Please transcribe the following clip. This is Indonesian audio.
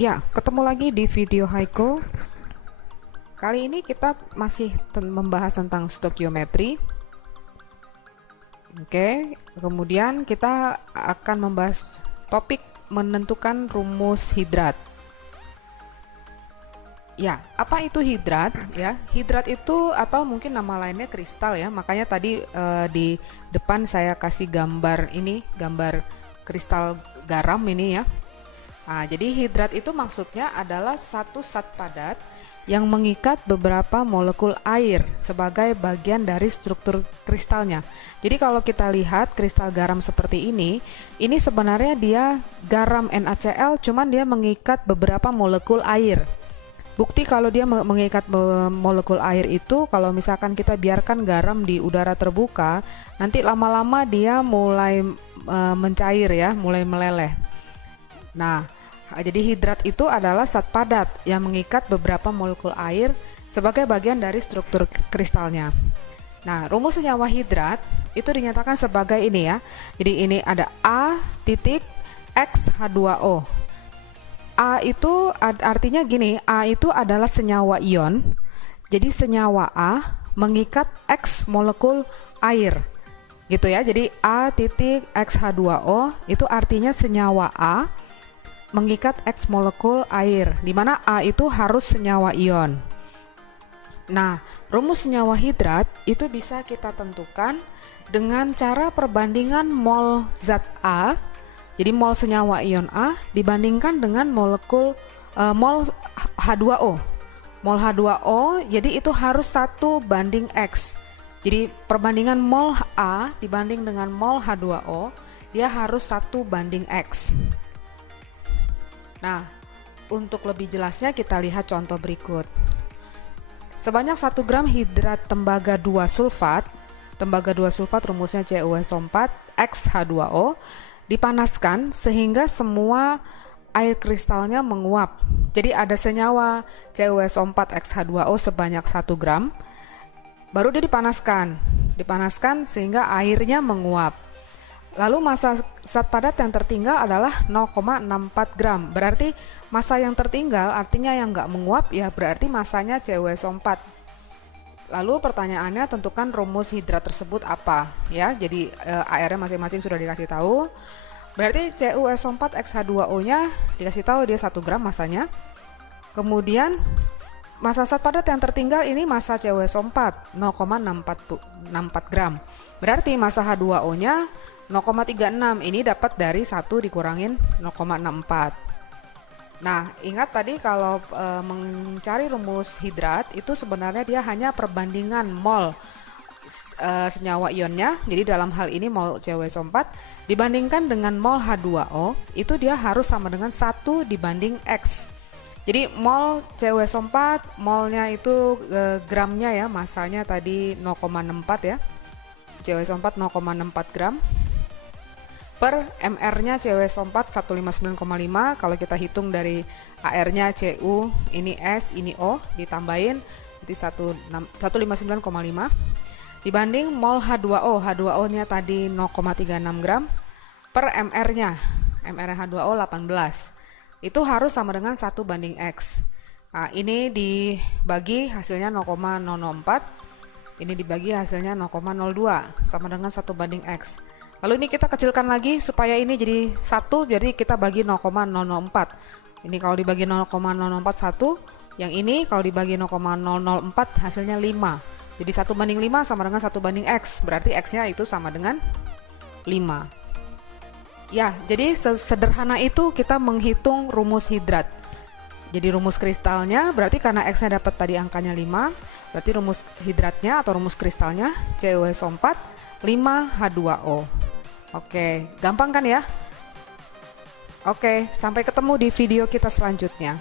Ya, ketemu lagi di video Haiko. Kali ini kita masih membahas tentang stokiometri. Oke, kemudian kita akan membahas topik menentukan rumus hidrat. Ya, apa itu hidrat? Ya, hidrat itu atau mungkin nama lainnya kristal ya. Makanya tadi di depan saya kasih gambar ini, gambar kristal garam ini ya. Nah, jadi hidrat itu maksudnya adalah satu zat padat yang mengikat beberapa molekul air sebagai bagian dari struktur kristalnya. Jadi kalau kita lihat kristal garam seperti ini sebenarnya dia garam NaCl, cuman dia mengikat beberapa molekul air. Bukti kalau dia mengikat molekul air itu, kalau misalkan kita biarkan garam di udara terbuka, nanti lama-lama dia mulai mencair ya, mulai meleleh. Nah, jadi hidrat itu adalah zat padat yang mengikat beberapa molekul air sebagai bagian dari struktur kristalnya. Nah, rumus senyawa hidrat itu dinyatakan sebagai ini ya. Jadi ini ada A titik X H2O. A itu artinya gini, A itu adalah senyawa ion. Jadi senyawa A mengikat X molekul air. Gitu ya. Jadi A titik X H2O itu artinya senyawa A mengikat X molekul air, di mana A itu harus senyawa ion. Nah, rumus senyawa hidrat itu bisa kita tentukan dengan cara perbandingan mol zat A. Jadi mol senyawa ion A dibandingkan dengan molekul mol H2O. Mol H2O, jadi itu harus 1 banding X. Jadi perbandingan mol A dibanding dengan mol H2O, dia harus 1 banding X. Nah, untuk lebih jelasnya kita lihat contoh berikut. Sebanyak 1 gram hidrat tembaga 2 sulfat, tembaga 2 sulfat rumusnya CuSO4 X H2O, dipanaskan sehingga semua air kristalnya menguap. Jadi ada senyawa CuSO4 X H2O sebanyak 1 gram, baru dia dipanaskan sehingga airnya menguap. Lalu massa zat padat yang tertinggal adalah 0,64 gram. Berarti massa yang tertinggal artinya yang nggak menguap ya, berarti massanya CuSO4. Lalu pertanyaannya, tentukan rumus hidrat tersebut apa ya. Jadi AR-nya masing-masing sudah dikasih tahu. Berarti CuSO4 X2O nya dikasih tahu dia 1 gram massanya. Kemudian massa zat padat yang tertinggal ini massa CuSO4 0,64 gram. Berarti massa H2O nya 0,36, ini dapat dari 1 dikurangin 0,64. Nah, ingat tadi kalau mencari rumus hidrat itu sebenarnya dia hanya perbandingan mol senyawa ionnya. Jadi dalam hal ini mol CuSO4 dibandingkan dengan mol H2O, itu dia harus sama dengan 1 dibanding X. Jadi mol CuSO4, molnya itu gramnya ya, masanya tadi 0,64 ya. CuSO4 0,64 gram. Per MR-nya CuSO4 159,5. Kalau kita hitung dari AR-nya Cu, ini S, ini O, ditambahin nanti 159,5 dibanding mol H2O. H2O-nya tadi 0,36 gram per MR-nya. MR H2O 18. Itu harus sama dengan 1 banding X. Nah, ini dibagi hasilnya 0,004. Ini dibagi hasilnya 0,02 sama dengan 1 banding X. Lalu ini kita kecilkan lagi supaya ini jadi 1, jadi kita bagi 0,004. Ini kalau dibagi 0,041, yang ini kalau dibagi 0,004 hasilnya 5. Jadi 1 banding 5 sama dengan 1 banding X, berarti X-nya itu sama dengan 5. Ya, jadi sederhana itu kita menghitung rumus hidrat. Jadi rumus kristalnya berarti karena X-nya dapat tadi angkanya 5, berarti rumus hidratnya atau rumus kristalnya CuSO4 5H2O. Oke, gampang kan ya? Oke, sampai ketemu di video kita selanjutnya.